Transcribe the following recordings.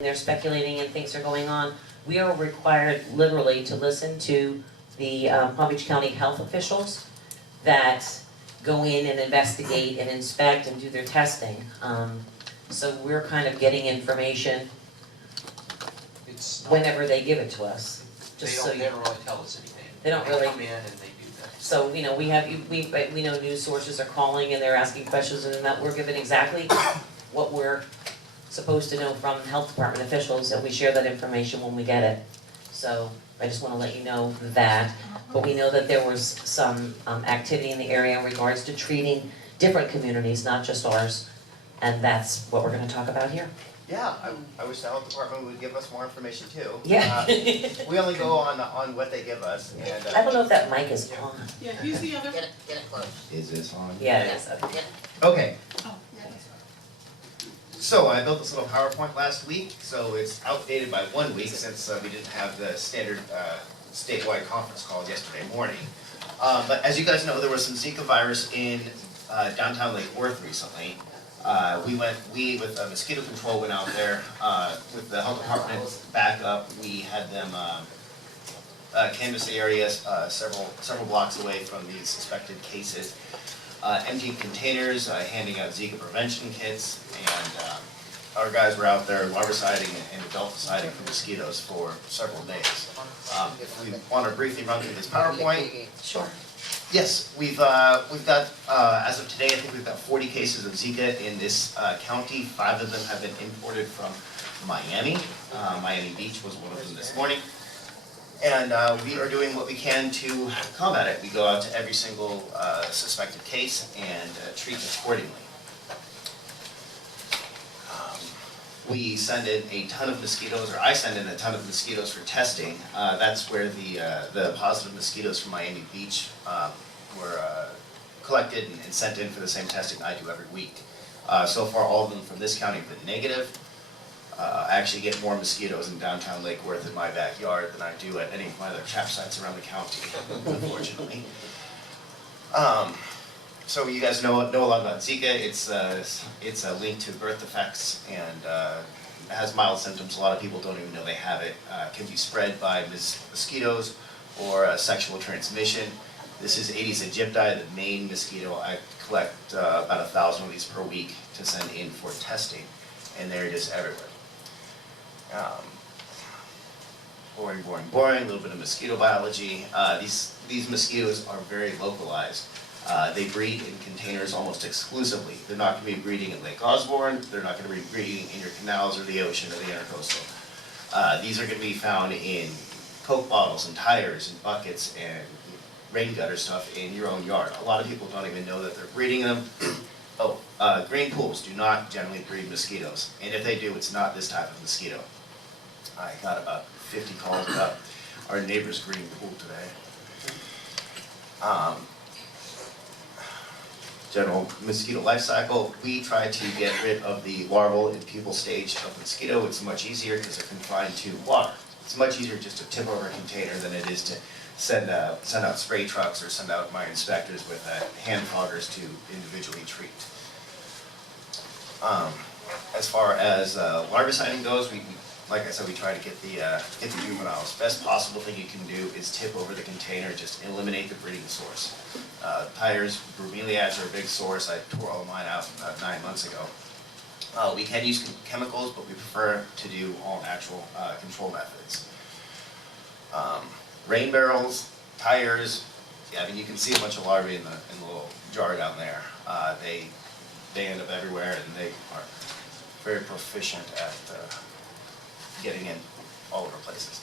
they're speculating and things are going on, we are required literally to listen to the Palm Beach County health officials that go in and investigate and inspect and do their testing. So we're kind of getting information It's not, whenever they give it to us. they Just so don't, you, they don't really tell us anything. They don't really- come in and they do that. so you know, we know news sources are calling and they're asking questions, and that we're given exactly what we're supposed to know from health department officials, and we share that information when we get it. So I just wanna let you know that, but we know that there was some activity in the area in regards to treating different communities, not just ours, and that's what we're gonna talk about here. Yeah, I wish the health department would give us more information too. Yeah. We only go on what they give us, and I don't know if that mic is on. Yeah, who's the other? Get it close. is this on? Yeah, it is, okay. Get Okay, Oh, yeah, that's right. so I built this little PowerPoint last week, so it's outdated by 1 week since we didn't have the standard statewide conference call yesterday morning. But as you guys know, there was some Zika virus in downtown Lake Worth recently. We with mosquito control went out there with the health department backup. We had them canvass the areas several blocks away from these suspected cases. Emptying containers, handing out Zika prevention kits, and our guys were out there larviciding and adulticiding for mosquitoes for several days. If we want to briefly run through this PowerPoint. Sure. Yes, we've got, as of today, I think we've got 40 cases of Zika in this county. 5 of them have been imported from Miami. Miami Beach was one of them this morning. And we are doing what we can to combat it. We go out to every single suspected case and treat accordingly. We send in a ton of mosquitoes, or I send in a ton of mosquitoes for testing. That's where the positive mosquitoes from Miami Beach were collected and sent in for the same testing I do every week. So far, all of them from this county have been negative. I actually get more mosquitoes in downtown Lake Worth in my backyard than I do at any of my other trap sites around the county, unfortunately. So you guys know a lot about Zika. It's a link to birth defects and has mild symptoms. A lot of people don't even know they have it. Can be spread by mosquitoes or sexual transmission. This is Aedes aegypti, the main mosquito. I collect about 1,000 of these per week to send in for testing, and there it is everywhere. Boring, a little bit of mosquito biology. These mosquitoes are very localized. They breed in containers almost exclusively. They're not going to be breeding in Lake Osborne, they're not going to be breeding in your canals or the ocean or the intercoastal. These are going to be found in Coke bottles and tires and buckets and rain gutter stuff in your own yard. A lot of people don't even know that they're breeding them. Green pools do not generally breed mosquitoes, and if they do, it's not this type of mosquito. I got about 50 calls about our neighbor's green pool today. General mosquito life cycle, we try to get rid of the larval and pupal stage of mosquito. It's much easier because they're confined to water. It's much easier just to tip over a container than it is to send out spray trucks or send out my inspectors with hand foggers to individually treat. As far as larviciding goes, like I said, we try to get the juveniles. Best possible thing you can do is tip over the container, just eliminate the breeding source. Tires, bromeliads are a big source. I tore all of mine out about 9 months ago. We can use chemicals, but we prefer to do all natural control methods. Rain barrels, tires, yeah, I mean you can see a bunch of larvae in the little jar down there. They end up everywhere, and they are very proficient at getting in all over places.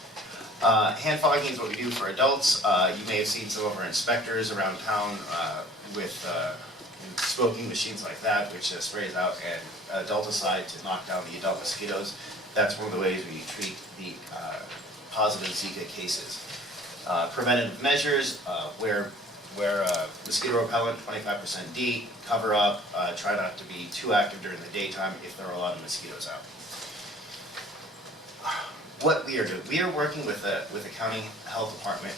Hand fogging is what we do for adults. You may have seen some of our inspectors around town with smoking machines like that, which sprays out and adulticide to knock down the adult mosquitoes. That's one of the ways we treat the positive Zika cases. Preventative measures, wear mosquito repellent, 25% D, cover up, try not to be too active during the daytime if there are a lot of mosquitoes out. What we are doing, we are working with the county health department,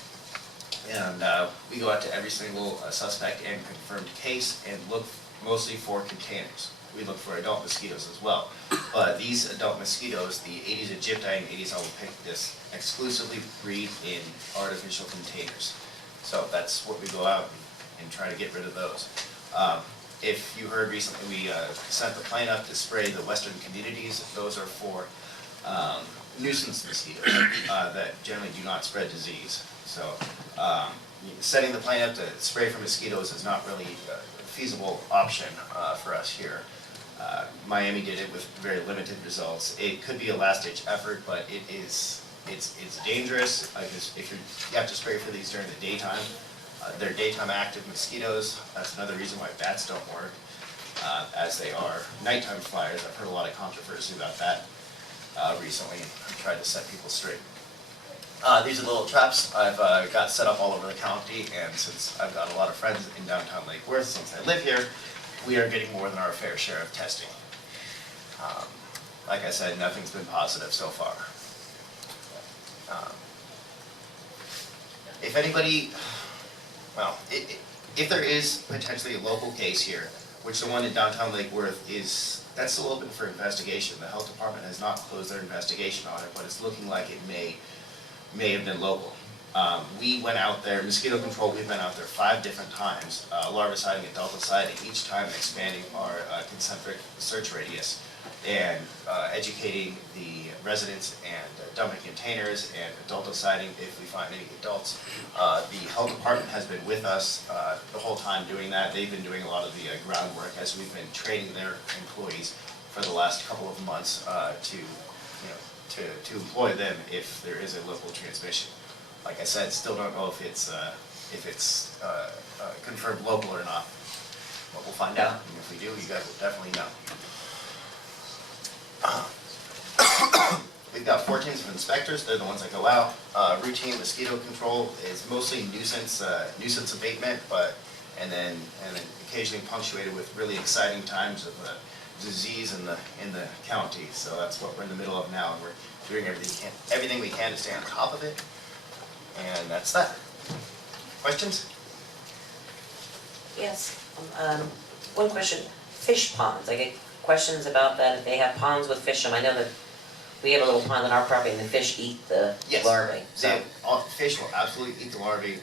and we go out to every single suspect and confirmed case and look mostly for containers. we look for adult mosquitoes as well. But these adult mosquitoes, the Aedes aegypti and Aedes albopictus, exclusively breed in artificial containers. So that's what we go out and try to get rid of those. If you heard recently, we sent the plane up to spray the western communities. Those are for nuisance mosquitoes that generally do not spread disease. So setting the plane up to spray for mosquitoes is not really a feasible option for us here. Miami did it with very limited results. It could be a last-ditch effort, but it's dangerous because if you have to spray for these during the daytime. They're daytime active mosquitoes. That's another reason why bats don't work, as they are nighttime flyers. I've heard a lot of controversy about that recently, and I've tried to set people straight. These are the little traps I've got set up all over the county, and since I've got a lot of friends in downtown Lake Worth, since I live here, we are getting more than our fair share of testing. Like I said, nothing's been positive so far. If anybody, well, if there is potentially a local case here, which the one in downtown Lake Worth is, that's still open for investigation. The health department has not closed their investigation on it, but it's looking like it may have been local. We went out there, mosquito control, we've been out there 5 different times, larviciding and deltaciding, each time expanding our concentric search radius and educating the residents and dumping containers and deltaciding if we find any adults. The health department has been with us the whole time doing that. They've been doing a lot of the groundwork as we've been training their employees for the last couple of months to employ them if there is a local transmission. Like I said, still don't know if it's confirmed local or not, but we'll find out. And if we do, you guys will definitely know. We've got 4 teams of inspectors. They're the ones that go out. Routine mosquito control is mostly nuisance abatement, and then occasionally punctuated with really exciting times of disease in the county. So that's what we're in the middle of now, and we're doing everything we can to stay on top of it. And that's that. Questions? Yes, one question, fish ponds, I get questions about that, if they have ponds with fish in them. I know that we have a little pond on our property and the fish eat the Yes. larvae, so. Fish will absolutely eat the larvae.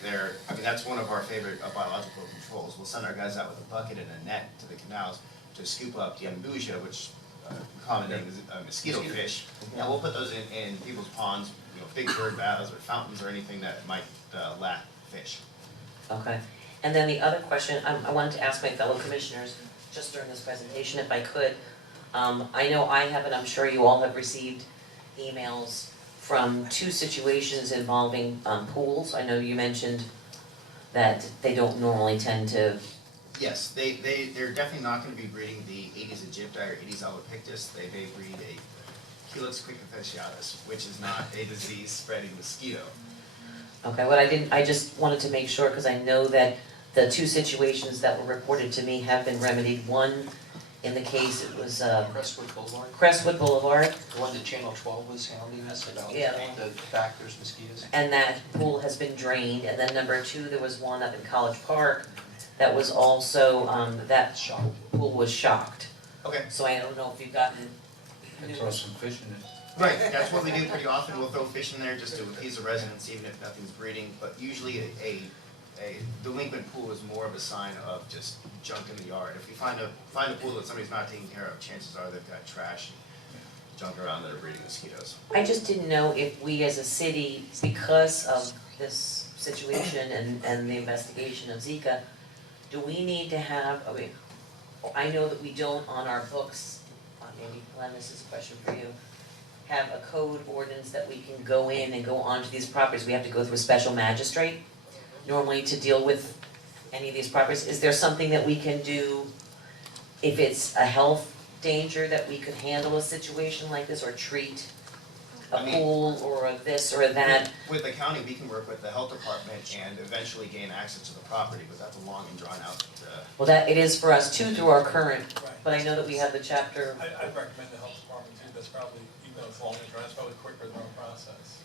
That's one of our favorite biological controls. We'll send our guys out with a bucket and a net to the canals to scoop up the ambusia, which common name is mosquito fish. And we'll put those in people's ponds, big bird baths or fountains or anything that might lack fish. Okay, and then the other question, I wanted to ask my fellow commissioners, just during this presentation, if I could. I know I have, and I'm sure you all have received emails from 2 situations involving pools. I know you mentioned that they don't normally tend to. Yes, they're definitely not going to be breeding the Aedes aegypti or Aedes albopictus. They may breed a Culex quickofasciatus, which is not a disease-spreading mosquito. Okay, I just wanted to make sure, because I know that the 2 situations that were reported to me have been remedied. One, in the case, it was Crestwood Boulevard, Crestwood Boulevard, the one that Channel 12 was hounding us about, Yeah. the fact there's mosquitoes. and that pool has been drained. And then number 2, there was one up in College Park that was also, that Shocked. pool was shocked. Okay. So I don't know if you've gotten. Throw some fish in it. Right, that's what we do pretty often. We'll throw fish in there just to appease the residents, even if nothing's breeding. But usually a delinquent pool is more of a sign of just junk in the yard. If you find a pool that somebody's not taking care of, chances are they've got trash and junk around that are breeding mosquitoes. I just didn't know if we as a city, because of this situation and the investigation of Zika, do we need to have, I know that we don't on our books, maybe Glenn, this is a question for you, have a code ordinance that we can go in and go onto these properties. We have to go through a special magistrate normally to deal with any of these properties. Is there something that we can do if it's a health danger, that we could handle a situation like this or treat a pool or a this or a that? With the county, we can work with the health department and eventually gain access to the property, but that's a long and drawn out. Well, that, it is for us too through our current, but I know that we have the chapter. I'd recommend the health department too. That's probably, even though it's long and drawn, it's probably quicker than our process.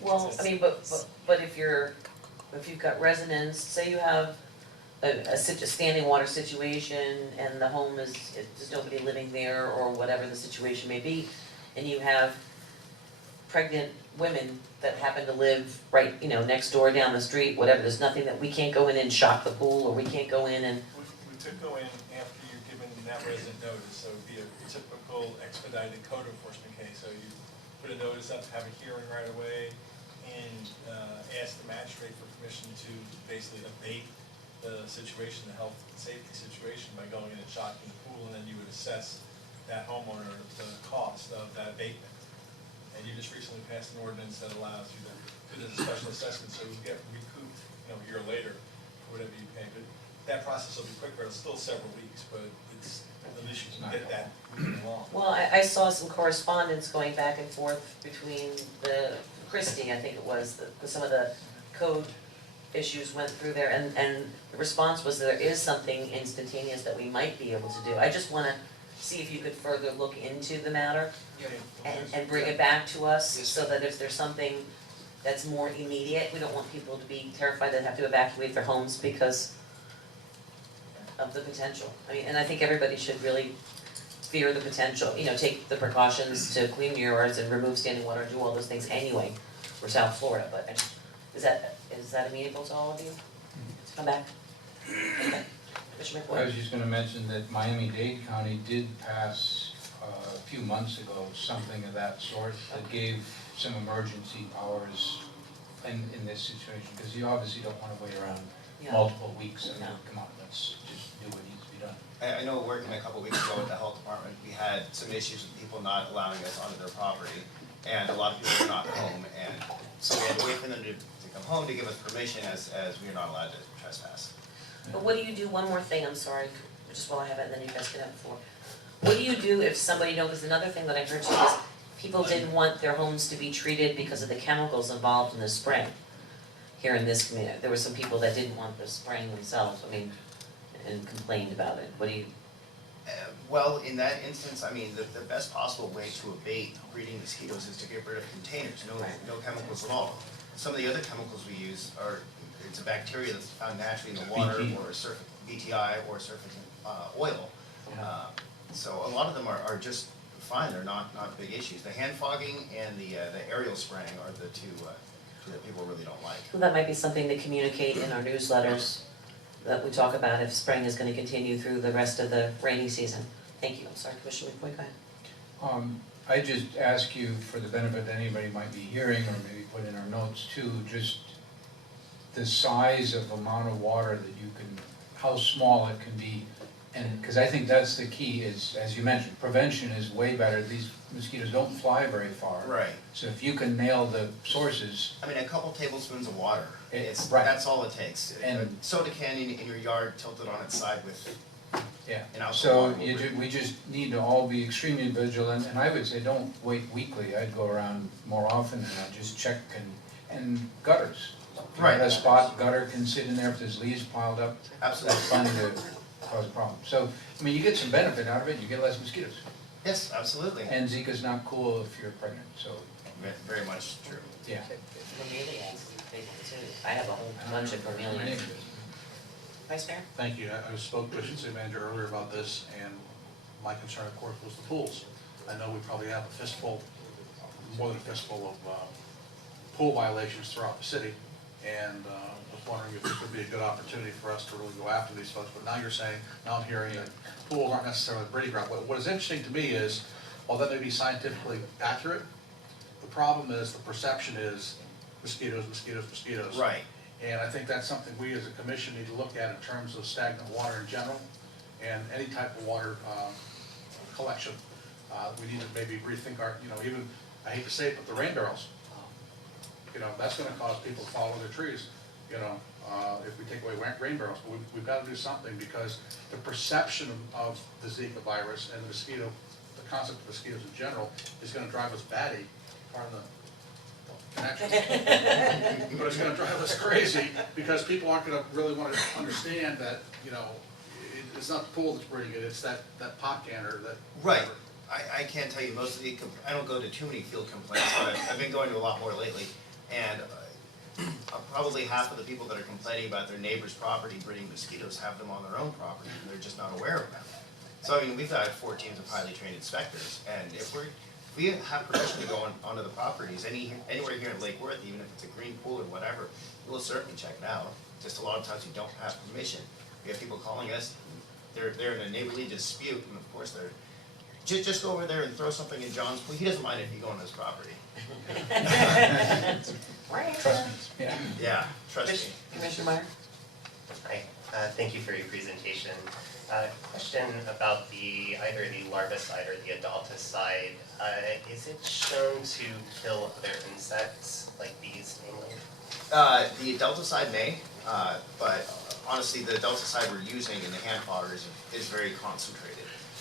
Well, I mean, but if you've got residents, say you have a standing water situation and the home is, there's nobody living there or whatever the situation may be, and you have pregnant women that happen to live right, next door, down the street, whatever, there's nothing that, we can't go in and shock the pool, or we can't go in and, We could go in after you've given that resident notice, so it'd be a typical expedited code enforcement case. So you put a notice up, have a hearing right away, and ask the magistrate for permission to basically abate the situation, the health and safety situation, by going in and shocking the pool, and then you would assess that homeowner the cost of that abatement. And you just recently passed an ordinance that allows you to do the special assessment, so you get recouped, a year later, for whatever you pay. But that process will be quicker, it's still several weeks, but it's, at least you can get that moving along. well, I saw some correspondence going back and forth between Christie, I think it was, some of the code issues went through there, and the response was there is something instantaneous that we might be able to do. I just wanna see if you could further look into the matter and bring it back to us, Yes, so sir. that if there's something that's more immediate, we don't want people to be terrified that have to evacuate their homes because of the potential. I mean, and I think everybody should really fear the potential, take the precautions to clean your yards and remove standing water and do all those things anyway for South Florida, but is that amenable to all of you? To come back? Okay. Commissioner I McCoy? was just gonna mention that Miami-Dade County did pass a few months ago something of that sort that gave some emergency powers in this situation, because you obviously don't wanna wait around Yeah. multiple weeks and No. come on, let's just do what needs to be done. I know working a couple weeks ago with the health department, we had some issues with people not allowing us onto their property, and a lot of people were not home, and so we had to wait for them to come home to give us permission as we are not allowed to trespass. But what do you do, one more thing, I'm sorry, just while I have it, and then you guys can have the floor. What do you do if somebody, because another thing that I heard too is people didn't want their homes to be treated because of the chemicals involved in the spraying. Here in this community, there were some people that didn't want the spraying themselves, and complained about it. What do you, Well, in that instance, the best possible way to abate breeding mosquitoes is to get rid of containers, no chemicals at all. Some of the other chemicals we use it's a bacteria that's found naturally in the water, BT. or BTI, or surfactant oil. So a lot of them are just fine, they're not big issues. The hand fogging and the aerial spraying are the two that people really don't like. well, that might be something to communicate in our newsletters, that we talk about if spring is gonna continue through the rest of the rainy season. Thank you, I'm sorry, Commissioner McCoy, go ahead. I just ask you, for the benefit that anybody might be hearing, or maybe put in our notes too, just the size of amount of water that you can, how small it can be. And, because I think that's the key is, as you mentioned, prevention is way better. These mosquitoes don't fly very far. Right. So if you can nail the sources, A couple tablespoons of water, Right. that's all it takes. And- A soda can in your yard tilted on its side with yeah. an ounce of So water. will we just need to all be extremely vigilant, and I would say don't wait weekly. I'd go around more often and I'd just check and gutters. If you Right. got a spot, gutter can sit in there if there's leaves piled up. Absolutely. That's fun to cause a problem. So, you get some benefit out of it, you get less mosquitoes. Yes, absolutely. And Zika's not cool if you're pregnant, so, Very much true. yeah. Bromeliads, they too. I have a whole bunch of bromeliads. Vice Mayor? Thank you. I spoke to the city manager earlier about this, and my concern, of course, was the pools. I know we probably have a fistful, more than a fistful of pool violations throughout the city, and was wondering if this would be a good opportunity for us to really go after these folks. But now you're saying, now I'm hearing that pools aren't necessarily breeding ground. What is interesting to me is, while that may be scientifically accurate, the problem is, the perception is mosquitoes, mosquitoes, mosquitoes. Right. And I think that's something we as a commission need to look at in terms of stagnant water in general and any type of water collection. We need to maybe rethink our, even, I hate to say it, but the rain barrels. That's gonna cause people to fall in their trees, if we take away rain barrels. But we've gotta do something, because the perception of the Zika virus and the mosquito, the concept of mosquitoes in general, is gonna drive us batty, pardon the connection. But it's gonna drive us crazy, because people aren't gonna really wanna understand that, it's not the pool that's breeding it, it's that pot canner that. Right. I can't tell you, most of I don't go to too many field complaints, but I've been going to a lot more lately. And probably half of the people that are complaining about their neighbor's property breeding mosquitoes have them on their own property, and they're just not aware of them. So, I mean, we've got 4 teams of highly trained inspectors, and if we have permission to go onto the properties, anywhere here in Lake Worth, even if it's a green pool or whatever, we'll certainly check it out. Just a lot of times we don't have permission. We have people calling us, they're in a neighborly dispute, and of course they're, just go over there and throw something in John's pool, he doesn't mind if you go on his property. Trust me, yeah. Yeah, trust me. Commissioner Meyer? Hi, thank you for your presentation. Question about either the larvicide or the adulticide. Is it shown to kill other insects, like bees mainly? The adulticide may, but honestly, the adulticide we're using in the hand fodder is very concentrated.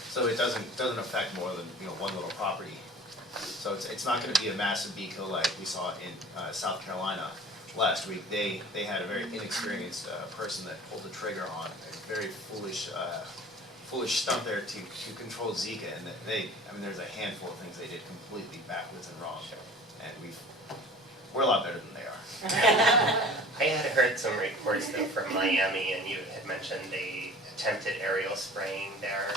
So it doesn't affect more than, one little property. So it's not gonna be a massive bee kill like we saw in South Carolina last week. They had a very inexperienced person that pulled the trigger on a very foolish stunt there to control Zika, and there's a handful of things they did completely backwards and wrong. And we're a lot better than they are. I had heard some reports though from Miami, and you had mentioned they attempted aerial spraying there,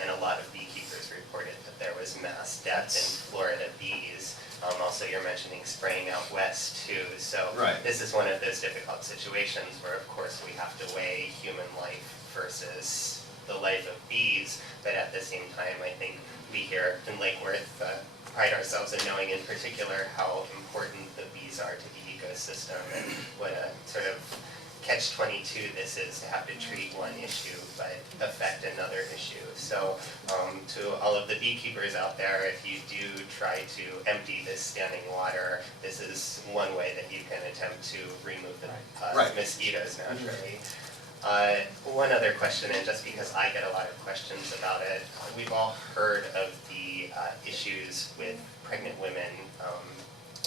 and a lot of beekeepers reported that there was mass death in Florida bees. Also, you're mentioning spraying out west too, so Right. this is one of those difficult situations where, of course, we have to weigh human life versus the life of bees, but at the same time, I think we here in Lake Worth pride ourselves in knowing in particular how important the bees are to the ecosystem and what a sort of catch-22 this is to have to treat one issue but affect another issue. So to all of the beekeepers out there, if you do try to empty this standing water, this is one way that you can attempt to remove the Right. mosquitoes naturally. One other question, and just because I get a lot of questions about it, we've all heard of the issues with pregnant women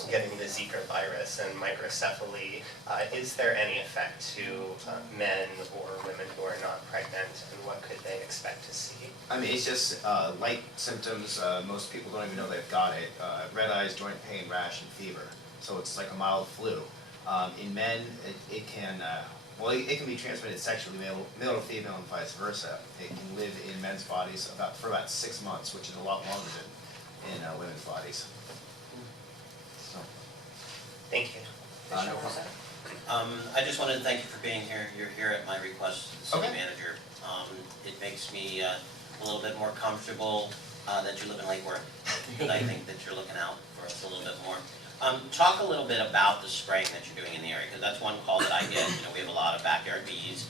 getting the Zika virus and microcephaly. Is there any effect to men or women who are not pregnant, and what could they expect to see? I mean, it's just light symptoms. Most people don't even know they've got it. Red eyes, joint pain, rash, and fever. So it's like a mild flu. In men, it can be transmitted sexually, male to female, and vice versa. It can live in men's bodies for about 6 months, which is a lot longer than in women's bodies. So, Thank you. no problem. I just wanted to thank you for being here. You're here at my request, city Okay. manager. It makes me a little bit more comfortable that you live in Lake Worth. And I think that you're looking out for us a little bit more. Talk a little bit about the spraying that you're doing in the area, because that's one call that I get. We have a lot of backyard bees.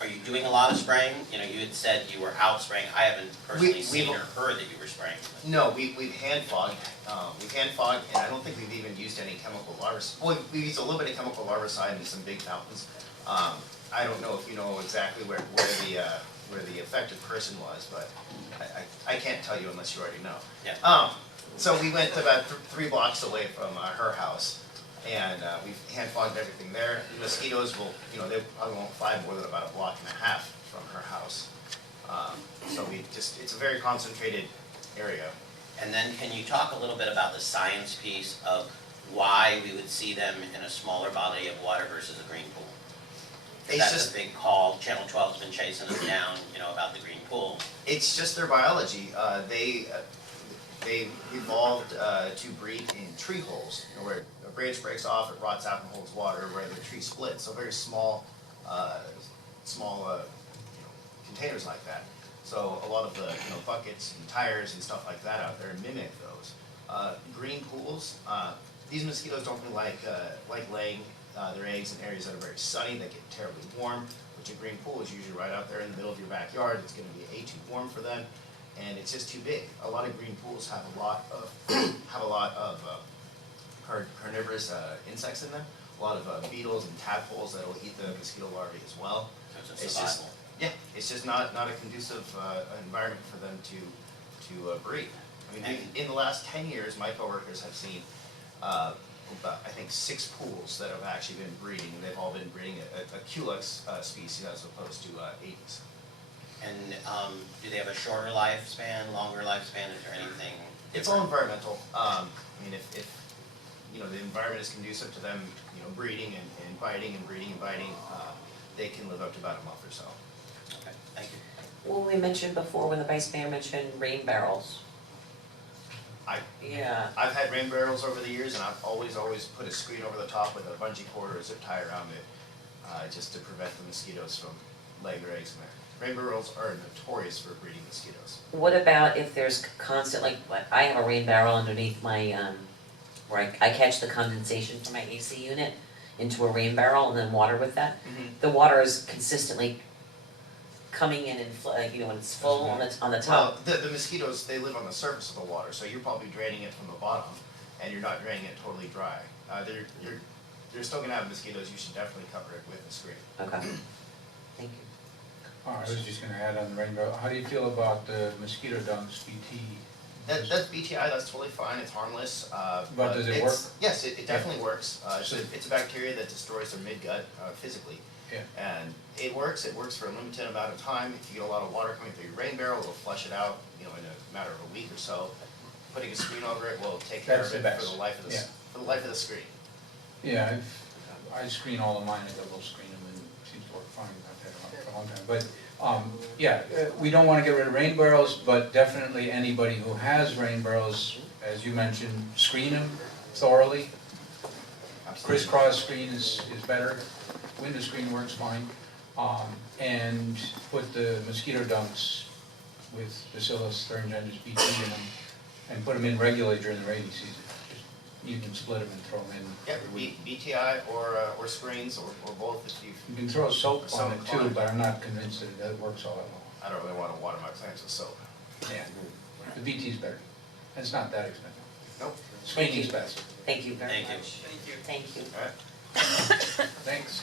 Are you doing a lot of spraying? You had said you were out spraying. I haven't personally seen or heard that you were spraying. No, we've hand fogged. And I don't think we've even used any chemical larvicide. Well, we've used a little bit of chemical larvicide in some big fountains. I don't know if you know exactly where the affected person was, but I can't tell you unless you already know. Yeah. So we went about 3 blocks away from her house, and we've hand fogged everything there. The mosquitoes they probably won't fly more than about 1.5 blocks from her house. So it's a very concentrated area. And then can you talk a little bit about the science piece of why we would see them in a smaller body of water versus a green pool? That's a big call. Channel 12's been chasing us down, about the green pool. It's just their biology. They evolved to breed in tree holes, where a branch breaks off, it rots out and holds water, where the tree splits. So very small containers like that. So a lot of the buckets and tires and stuff like that out there mimic those. Green pools. These mosquitoes don't really like laying their eggs in areas that are very sunny, that get terribly warm, which a green pool is usually right out there in the middle of your backyard. It's going to be too warm for them, and it's just too big. A lot of green pools have a lot of carnivorous insects in them, a lot of beetles and tadpoles that will eat the mosquito larvae as well. So it's survival. It's just not a conducive environment for them to breed. I mean, in the last 10 years, my coworkers have seen about, I think, 6 pools that have actually been breeding. They've all been breeding a Culex species as opposed to Aedes. And do they have a shorter lifespan, longer lifespan? Is there anything It's all different? environmental. I mean, if you know, the environment is conducive to them, you know, breeding and biting and breeding and biting, they can live up to about a month or so. Okay, thank you. Well, we mentioned before when the vice mayor mentioned rain barrels. I- Yeah, I've had rain barrels over the years, and I've always put a screen over the top with a bungee cord or a zip tie around it, just to prevent the mosquitoes from laying their eggs in there. Rain barrels are notorious for breeding mosquitoes. what about if there's constant, like, I have a rain barrel underneath my, where I catch the condensation from my AC unit into a rain barrel and then water with that. The water is consistently coming in and, you know, when it's full on the top. Well, the mosquitoes, they live on the surface of the water, so you're probably draining it from the bottom, and you're not draining it totally dry. You're still gonna have mosquitoes, you should definitely cover it with a screen. Okay, thank you. I was just gonna add on the rainbow, how do you feel about the mosquito dunks, BT? That's BTI, that's totally fine, it's harmless, But does it it's- work? Yes, it definitely works. It's a bacteria that destroys their midgut, physically. Yeah. And it works for a limited amount of time. If you get a lot of water coming through your rain barrel, it'll flush it out, you know, in a matter of a week or so. Putting a screen over it will take care That's of the it for best. the life of the, Yeah. for the life of the screen. Yeah, I screen all of mine, I double screen them, and it seems to work fine, I've had it for a long time. But, we don't wanna get rid of rain barrels, but definitely anybody who has rain barrels, as you mentioned, screen them thoroughly. Absolutely. Crisscross screen is better, window screen works fine. And put the mosquito dunks with Bacillus thuringiensis BT in them, and put them in regularly during the rainy season. Just, you can split them and throw them in. Yep, every week. BTI or screens or both if you, You can throw soap on it Soap too, on it. but I'm not convinced that it works all that well. I don't really wanna water my plants with soap. Yeah. The BT's better, and it's not that expensive. Nope. Screening's best. Thank you very Thank you. much. Thank you. Alright. Thanks.